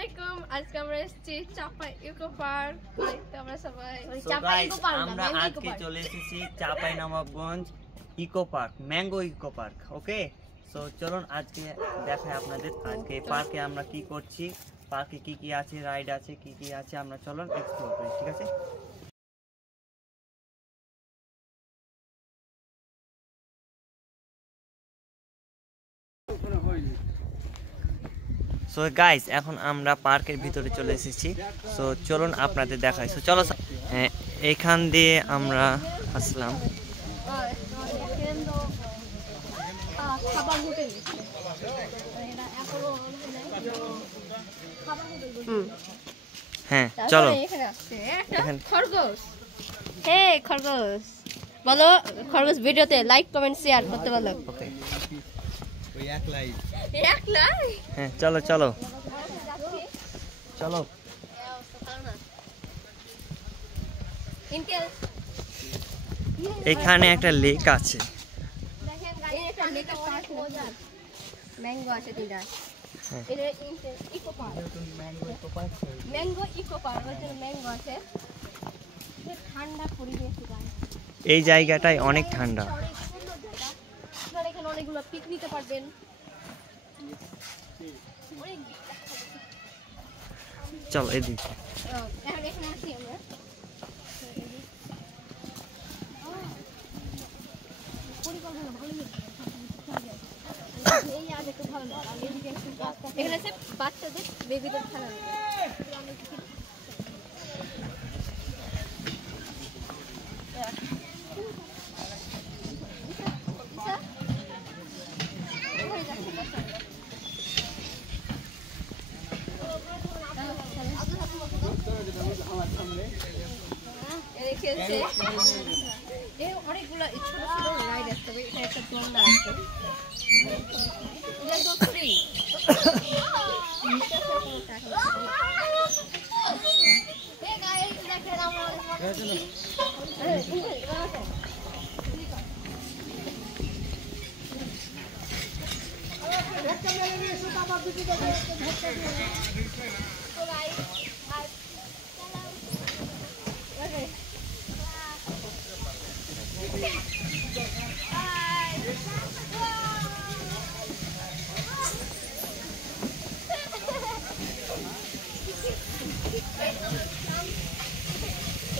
আলাইকুম। আজকে আমরা এসেছি চাপাই ইকো পার্ক। আমরা সবাই আমরা আজকে চলে এসেছি Chapai Nawabganj eco park, mango eco park. Okay, so চলুন আজকে দেখাই আপনাদের আজকে পার্কে আমরা কি করছি, পার্কে কি কি আছে, রাইড আছে, কি কি আছে, আমরা চলুন এক্সপ্লোর করি। ঠিক আছে। সো গাইস, এখন আমরা পার্কের ভিতরে চলে এসেছি। সো চলুন আপনাদের দেখাই। সো চলো, এইখান দিয়ে আমরা আসলাম। হ্যাঁ চলো। খরগোশ, হে খরগোশ বলো, খরগোশ ভিডিওতে লাইক কমেন্ট শেয়ার করতে বলো। হ্যাঁ চলো চলো চলো। এখানে একটা লেক আছে। ম্যাঙ্গো আছে তিনটা। এটা eco park, mango eco park, mango আছে। ঠান্ডা পরিবেশ, এই জায়গাটায় অনেক ঠান্ডা। এখানে অনেকগুলো পিক নিতে পারবেন। চলো এদিকে। এখানে আছি আমরা। পরিকল্পনা ভালো এখানে আছে বাচ্চাদের বেবিদের খেলা। খেলছে অনেকগুলো ছোট ছোট রাইড আসতে হবে। এখানে একটা দোলনা আছে, ফ্রি।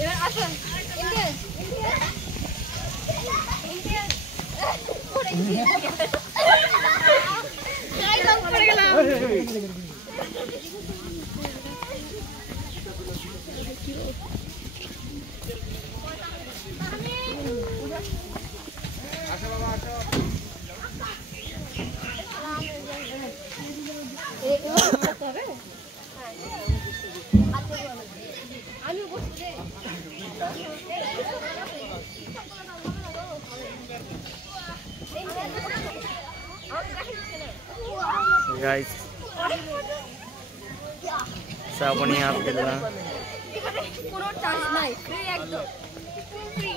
এবার আসুন ইন্ডিয়ান পড়ে গেলাম। আমি বসছি गाइस, साबनी আব্দুল্লাহ। কোনো চার্জ নাই, ফ্রি একদম free.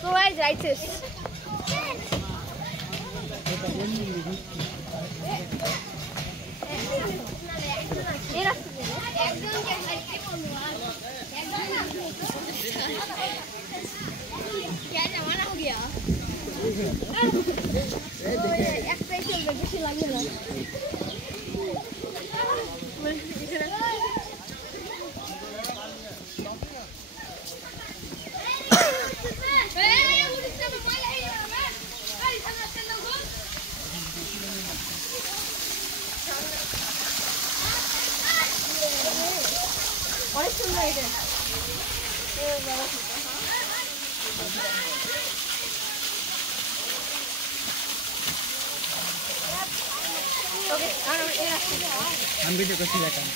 So guys, right this. क्या जमाना हो गया? एक पैसे में किसी लगे ना। অনেক সুন্দর এটা। हम भी देखो सीधा काम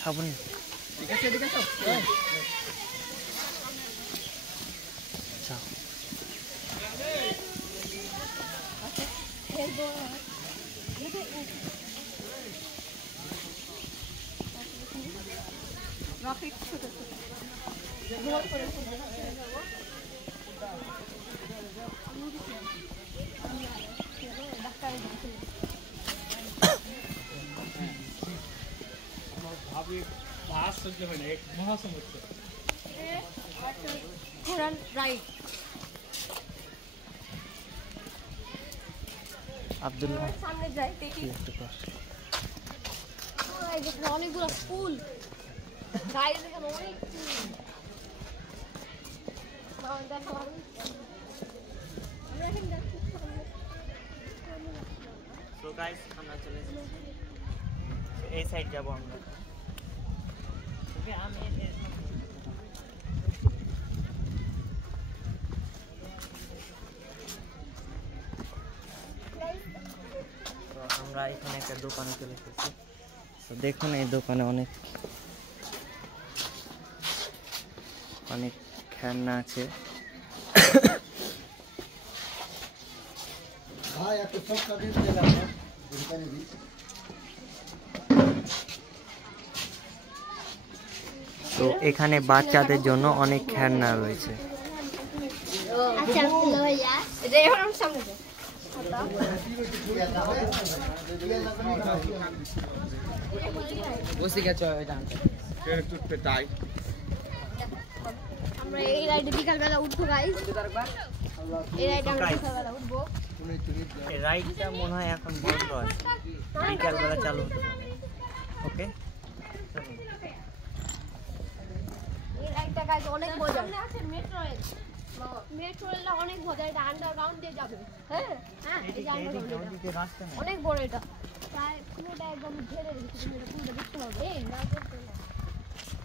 साबुन রকেট ছোট ছোট আব্দুল্লাহ সামনে যাই দেখি অনেকগুলো ফুল গাইজ এখানে অনেক তো গাইস আমরা চলে এসেছি এই সাইড যাব আমরা ওকে আমি তো আমরা এখানে একটা দোকানে চলে এসেছি তো দেখুন এই দোকানে অনেক খেলনা আছে তো এখানে বাচ্চাদের জন্য অনেক খেলনা রয়েছে আমরা এই রাইডে বিকালবেলা উঠবো গাইস এই রাইডে আমরা বিকালবেলা উঠবো এই রাইডটা মনে হয় এখন বন্ধ আছে বিকালবেলা চালু হতে পারে ওকে এই রাইডটা গাইস অনেক মজা আছে মেট্রো রেল অনেক মজা এটা আন্ডারগ্রাউন্ড দিয়ে যাবে হ্যাঁ হ্যাঁ এই যে অনেক বড় এটা তাই পুরোটা একদম ঘিরে রেখেছে তুমি এটা পুরোটা দেখতে পাবে এই না করতে না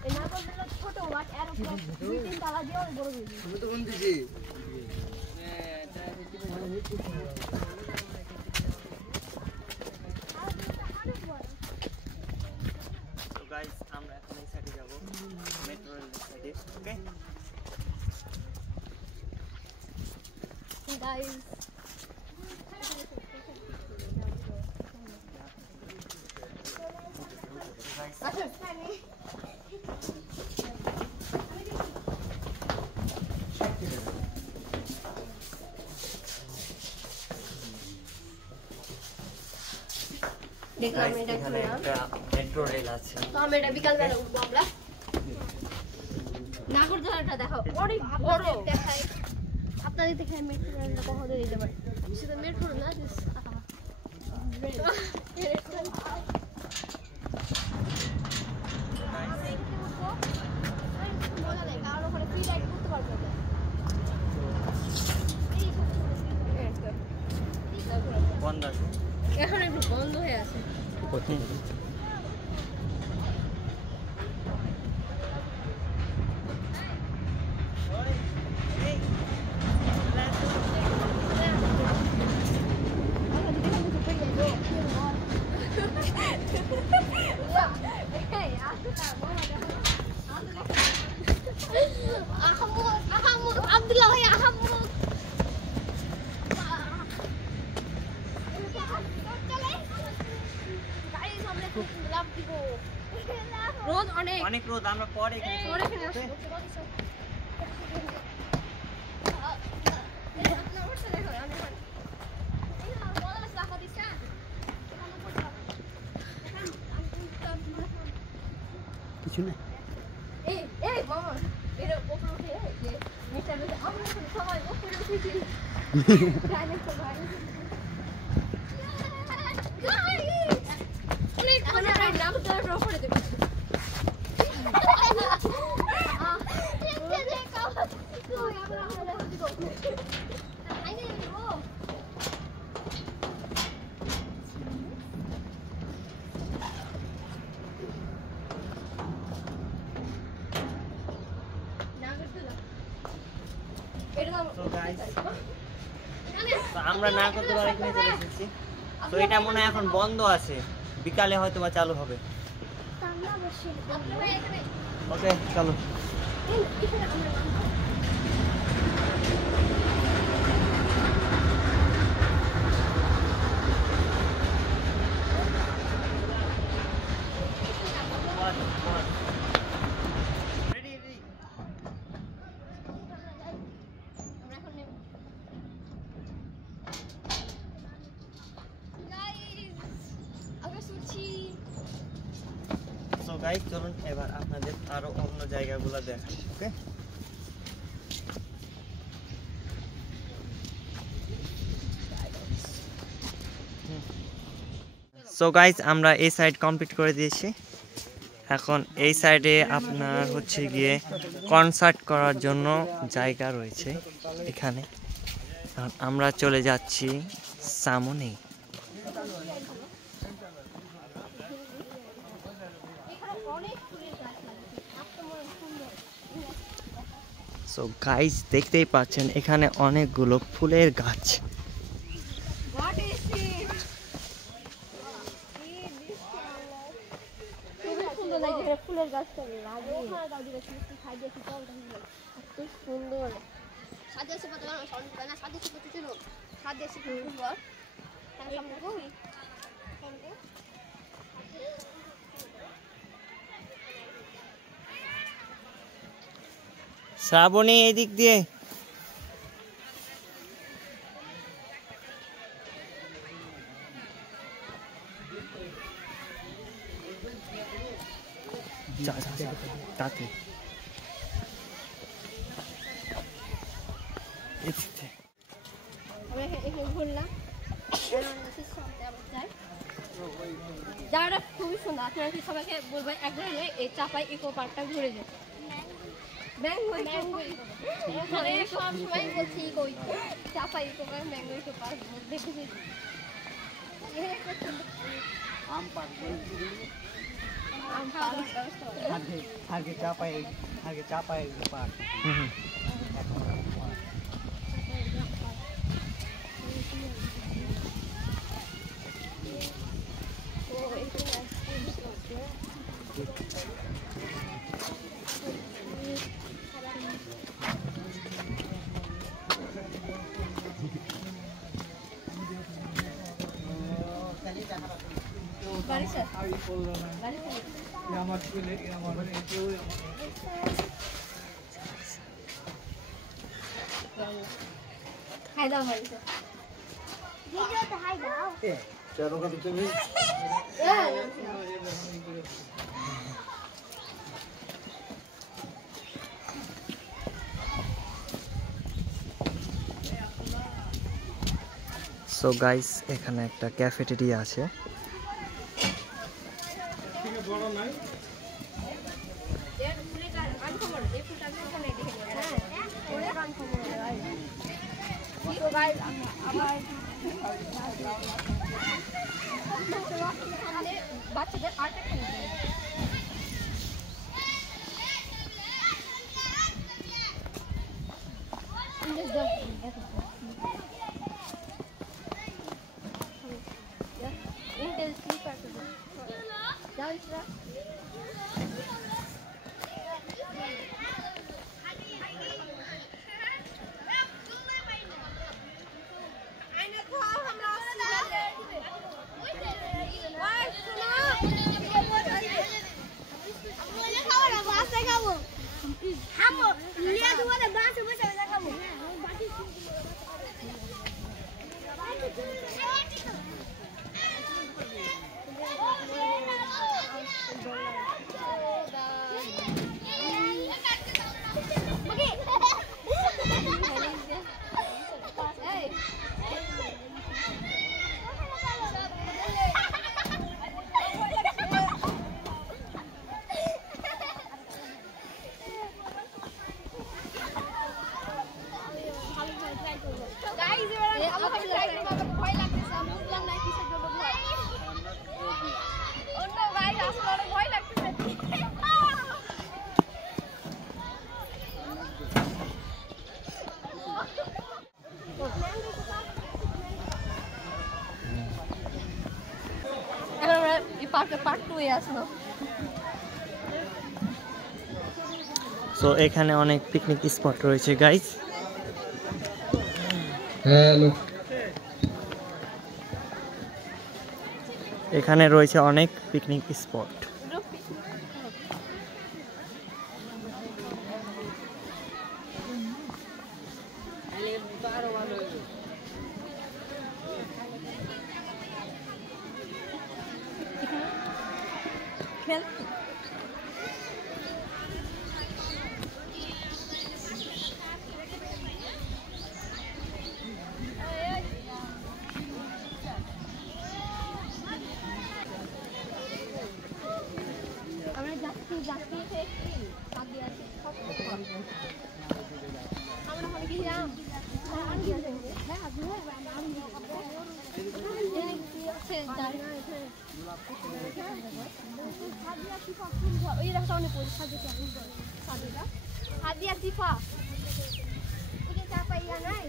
এই না করতে ছোট ওয়াট এরোপ্লেন দুই তিন তালা দিয়ে অনেক বড় হয়ে যাবে তুমি তো কোন দিছি তো গাইস আমরা এখন এই সাইডে যাব মেট্রো রেল সাইডে ওকে guys দেখলাম এটা মেট্রো রেল আছে তো আমরা এটা বিকালবেলা উঠবো আমরা নাগরদোলাটা দেখো অনেক বড় দেখাই আপনাদের দেখে মেট্রো রেলটা কখন দিতে পারে সেটা মেট্রো না বন্ধ আছে এখন একটু বন্ধ হয়ে আছে আব্দুল্লাহ ভাই আহাম্মদ রোদ অনেক রোদ আমরা পরে এখানে আসবো কিছু না এই মামা এর উপরে উঠে যে মিটার আমরা সবাই উপরে উঠেছি ডাইরেক্ট ভাই অনেক মজা হয় নাম তো উপরে দেব আমরা না করতে পারি এখানে চলে এসেছি তো এটা মনে হয় এখন বন্ধ আছে বিকালে হয়তো বা চালু হবে ওকে চলো গাইস চলুন এবার আপনাদের আরো অন্য জায়গাগুলো দেখাই। ওকে, সো গাইস আমরা এই সাইড কমপ্লিট করে দিয়েছি। এখন এই সাইডে আপনার হচ্ছে গিয়ে কনসার্ট করার জন্য জায়গা রয়েছে এখানে। আমরা চলে যাচ্ছি সামনে। সো গাইস দেখতেই পাচ্ছেন এখানে অনেকগুলো ফুলের গাছ। ফুলের গাছটা সুন্দর সাজিয়েছে শ্রাবণী এদিক দিয়ে তাতে ঘুরলাম জায়গাটা খুবই সুন্দর। আপনারা কি সবাইকে বলবেন একবার এই চাপাই ইকো পার্কটা ঘুরে যেতে। সব সময় বলছি Chapai eco park, mango eco park দেখেছি। আগে চাপাই পার্ক। হাই দাও ভাই ভিডিওতে হাই দাও চলো কত তুমি সো গাইস এখানে একটা ক্যাফেটেরিয়া আছে। বাচ্চাদের আর্ট সো এখানে অনেক পিকনিক স্পট রয়েছে গাইস। হ্যালো, এখানে রয়েছে অনেক পিকনিক স্পট। আছে ওই রাস্তা অনেক হাদিয়া সিফা ওই যে চাপা ইয়া নাই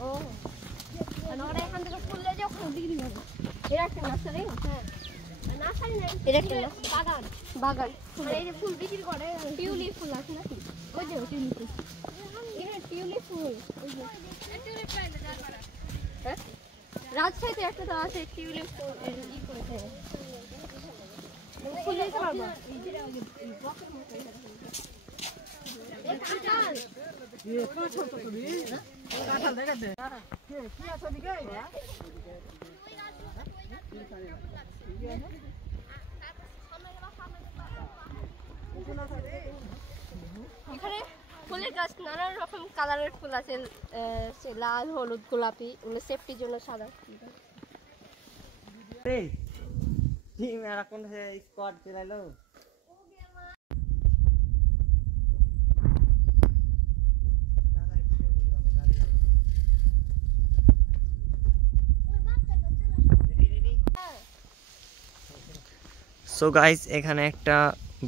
ও আমরা এখান থেকে ফুললে যাও বিক্রি হবে এটা একটা নার্সারি হ্যাঁ নার্সারি নাই এটা একটা বাগান বাগান মানে এই যে ফুল বিক্রি করে টিউলিপ ফুল আছে নাকি ওই যে টিউলিপ ফুল এখানে টিউলিপ ফুল ওই যে টিউলিপ পাই না হ্যাঁ রাজশাহীতে একটা তো আছে টিউলিপ ফুল ই করেছে ফুল দিতে পারবো এই কাঁঠাল ये काठल तो भी काठल देखा दे কি আছে দিকে এখানে ফুলের গাছ নানা রকম কালারের ফুল আছে সে লাল হলুদ গোলাপি এগুলো সেফটির জন্য সাদা এই টিম এরা কোন স্কোয়াড চলাইলো সো গাইস এখানে একটা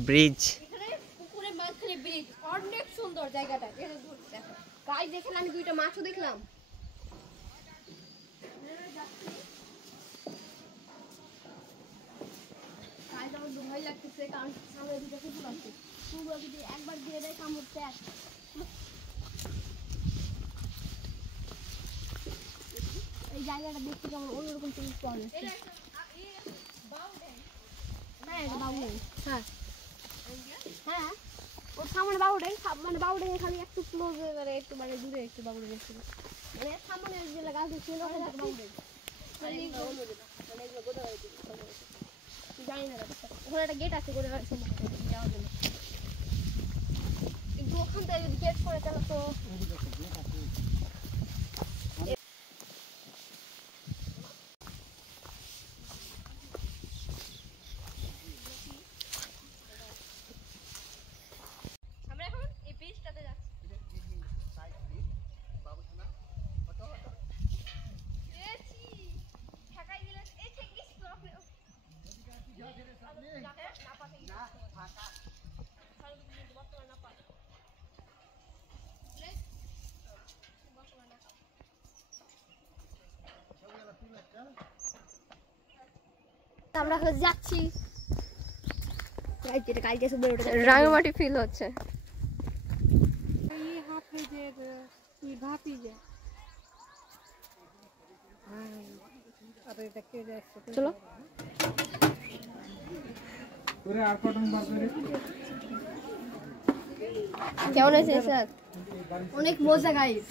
ব্রিজ এখানে পুকুরের মাঝখানে ব্রিজ অনেক সুন্দর জায়গাটা এখানে ঘুরতে দেখো গাইস এখানে আমি দুইটা মাছও দেখলাম গাইস আমার ভয় লাগতেছে কারণ সামনে দুটো কুকুর আছে কুকুর যদি একবার দিয়ে দেয় কামড় দেয় এই জায়গাটা দেখতে কেমন অন্যরকম জিনিস পাওয়া যায় হ্যাঁ এটা বাউডেন হ্যাঁ হ্যাঁ ওর সামনে বাউডেন মানে বাউডেন এখানে একটু ক্লোজ মানে একটু মানে দূরে একটু বাউডেন একটু মানে সামনে যে গাছ ছিল ওটা বাউডেন মানে এগুলো গোটা হয়েছে জানি না ওখানে একটা গেট আছে গোটা যাওয়ার জন্য কিন্তু ওখান থেকে যদি গেট করে তাহলে তো আমরা যাচ্ছি রাঙামাটি ফিল হচ্ছে চলো কেমন আছে স্যার অনেক মজা গাইস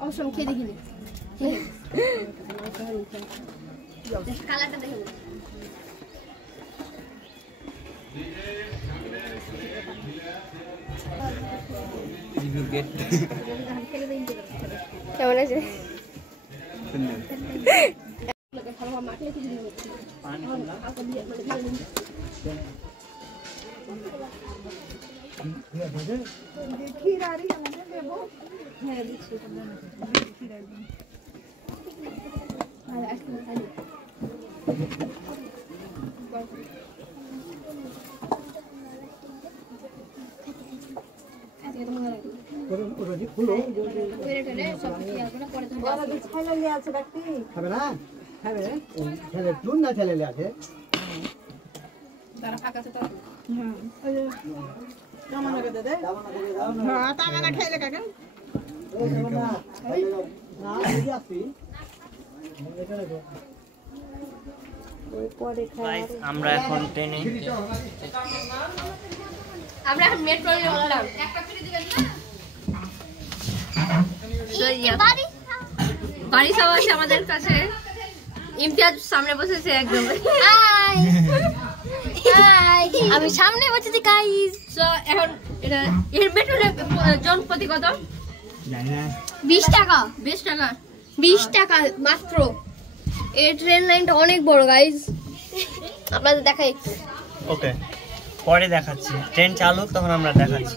অবশ্য খেয়ে দেখিনি কালারটা দেখুন কেমন আছে আমরা এখন ট্রেনে মেট্রো রেলে উঠলাম বাড়ি সব আছে আমাদের কাছে ইমতিয়াজ সামনে বসেছে একদম আমি সামনে বসেছি গাইস সো এখন এটা এর মেট্রো জন প্রতি কত 20 টাকা 20 টাকা মাত্র এই ট্রেন লাইনটা অনেক বড় গাইস আপনাদের দেখাই ওকে পরে দেখাচ্ছি ট্রেন চালু তখন আমরা দেখাচ্ছি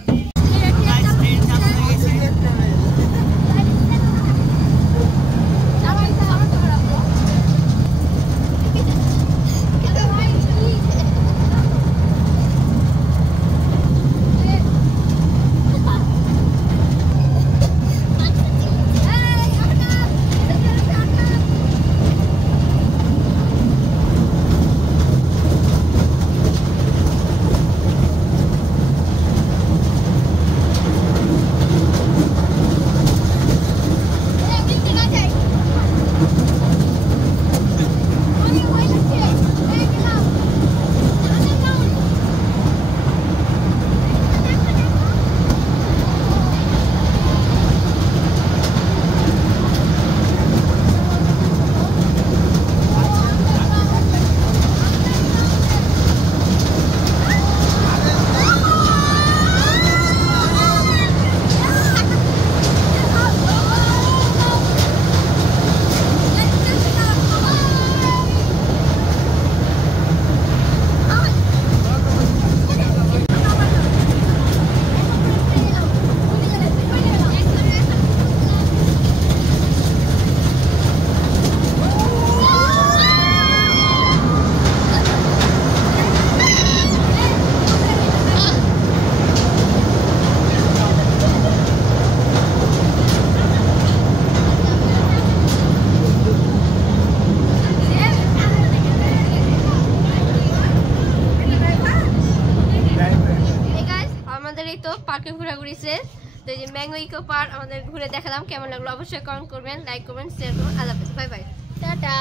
আমাদের এই তো পার্কে ঘোরাঘুরি শেষ। তো এই যে ম্যাঙ্গো ইকো পার্ক আমাদের ঘুরে দেখালাম, কেমন লাগলো অবশ্যই কমেন্ট করবেন, লাইক করবেন, শেয়ার করবেন। আল্লাহ হাফেজ, বাই বাই, টাটা।